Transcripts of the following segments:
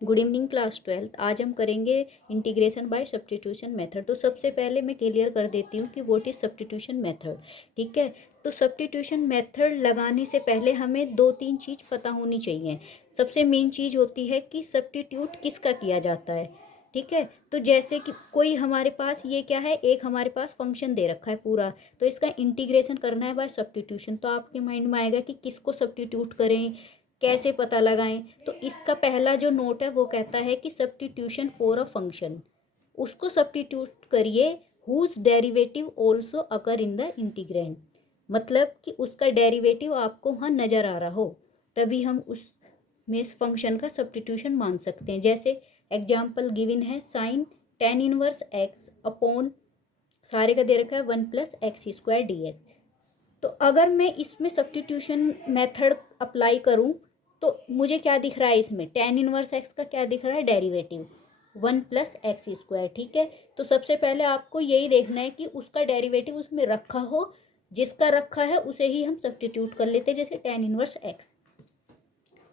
Good evening class 12th। आज हम करेंगे इंटीग्रेशन बाय सब्स्टिट्यूशन मेथड। तो सबसे पहले मैं क्लियर कर देती हूँ कि व्हाट इज़ सब्स्टिट्यूशन मेथड। ठीक है, तो सब्स्टिट्यूशन मेथड लगाने से पहले हमें दो तीन चीज़ पता होनी चाहिए। सबसे मेन चीज़ होती है कि सब्स्टिट्यूट किसका किया जाता है। ठीक है, तो जैसे कि कोई हमारे पास ये क्या है, एक हमारे पास फंक्शन दे रखा है पूरा, तो इसका इंटीग्रेशन करना है बाय सब्स्टिट्यूशन। तो आपके माइंड में आएगा कि किसको सब्स्टिट्यूट करें, कैसे पता लगाएं। तो इसका पहला जो नोट है वो कहता है कि सब्स्टिट्यूशन फॉर अ फंक्शन, उसको सब्स्टिट्यूट करिए whose derivative also occur in the integrand. मतलब कि उसका डेरिवेटिव आपको वहाँ नज़र आ रहा हो, तभी हम उस में इस फंक्शन का सब्स्टिट्यूशन मान सकते हैं। जैसे एग्जाम्पल गिवन है, sine tan inverse x upon सारे का दे रखा है 1+x² dx। तो अगर मैं इसमें सब्स्टिट्यूशन मेथड अप्लाई करूं तो मुझे क्या दिख रहा है, इसमें टेन इनवर्स एक्स का क्या दिख रहा है, डेरिवेटिव 1+x²। ठीक है, तो सबसे पहले आपको यही देखना है कि उसका डेरिवेटिव उसमें रखा हो, जिसका रखा है उसे ही हम सब्स्टिट्यूट कर लेते हैं, जैसे टेन इनवर्स एक्स।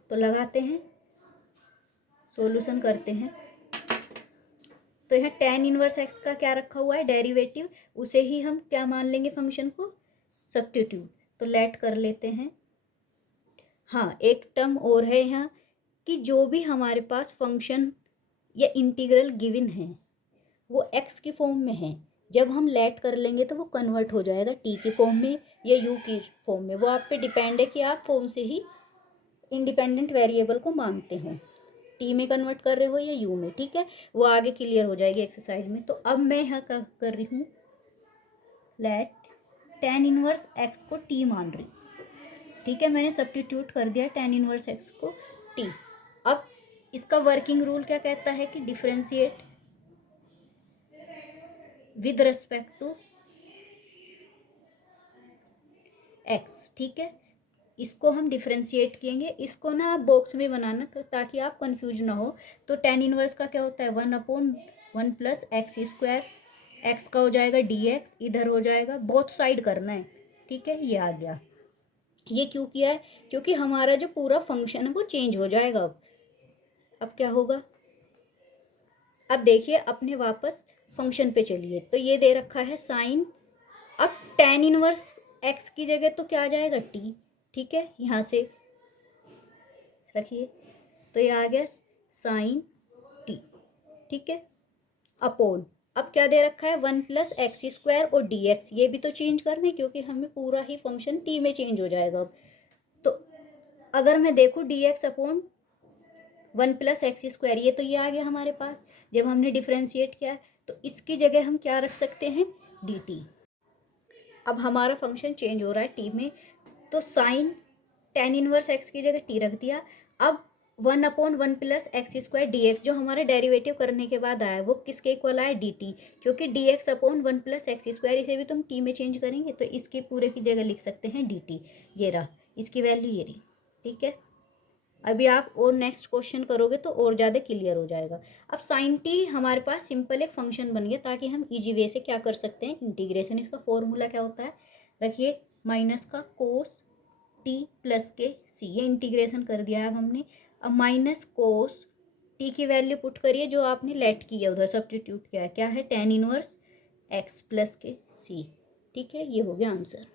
तो लगाते हैं, सॉल्यूशन करते हैं। तो यहाँ टेन इनवर्स एक्स का क्या रखा हुआ है, डेरिवेटिव, उसे ही हम क्या मान लेंगे, फंक्शन को सब्स्टिट्यूट। तो लेट कर लेते हैं। हाँ, एक टर्म और है यहाँ कि जो भी हमारे पास फंक्शन या इंटीग्रल गिवन है वो एक्स की फॉर्म में है, जब हम लेट कर लेंगे तो वो कन्वर्ट हो जाएगा टी की फॉर्म में या यू की फॉर्म में। वो आप पे डिपेंड है कि आप कौन से ही इंडिपेंडेंट वेरिएबल को मानते हो, टी में कन्वर्ट कर रहे हो या यू में। ठीक है, वो आगे क्लियर हो जाएगी एक्सरसाइज में। तो अब मैं यहाँ कर रही हूँ लेट टेन इनवर्स एक्स को टी मान रही। ठीक है, मैंने सब्स्टिट्यूट कर दिया टेन इनवर्स एक्स को टी। अब इसका वर्किंग रूल क्या कहता है कि differentiate with respect to x. ठीक है, इसको हम डिफरेंशिएट किएंगे, इसको ना आप बॉक्स में बनाना ताकि आप कंफ्यूज ना हो। तो टेन इनवर्स का क्या होता है, 1/1+x²। एक्स का हो जाएगा dx, इधर हो जाएगा, बोथ साइड करना है। ठीक है, ये आ गया। ये क्यों किया है, क्योंकि हमारा जो पूरा फंक्शन है वो चेंज हो जाएगा। अब क्या होगा, अब देखिए, अपने वापस फंक्शन पे चलिए। तो ये दे रखा है साइन, अब टेन इनवर्स एक्स की जगह तो क्या आ जाएगा, टी। ठीक है, यहाँ से रखिए, तो ये आ गया साइन टी। ठीक है, अपोन, अब क्या दे रखा है, 1+x² और dx, ये भी तो चेंज करना है क्योंकि हमें पूरा ही फंक्शन टी में चेंज हो जाएगा अब। तो अगर मैं देखूँ dx अपॉन 1+x², ये तो ये आ गया हमारे पास जब हमने डिफ्रेंशिएट किया। तो इसकी जगह हम क्या रख सकते हैं, dt। अब हमारा फंक्शन चेंज हो रहा है टी में, तो साइन टेन इनवर्स एक्स की जगह टी रख दिया। अब 1/1+x² dx जो हमारे डेरिवेटिव करने के बाद आया वो किसके इक्वल आया, dt। क्योंकि dx अपॉन 1+x², इसे भी तुम टी में चेंज करेंगे तो इसके पूरे की जगह लिख सकते हैं dt। ये रहा, इसकी वैल्यू ये रही। ठीक है, अभी आप और नेक्स्ट क्वेश्चन करोगे तो और ज़्यादा क्लियर हो जाएगा। अब साइन टी हमारे पास सिंपल एक फंक्शन बन गया, ताकि हम इजी वे से क्या कर सकते हैं, इंटीग्रेशन। इसका फॉर्मूला क्या होता है, रखिए, माइनस का कोस टी प्लस के सी, ये इंटीग्रेशन कर दिया है अब हमने। अब माइनस कोस टी की वैल्यू पुट करिए जो आपने लेट की है उधर, सब्स्टिट्यूट किया है, क्या है, टेन इनवर्स एक्स प्लस के सी। ठीक है, ये हो गया आंसर।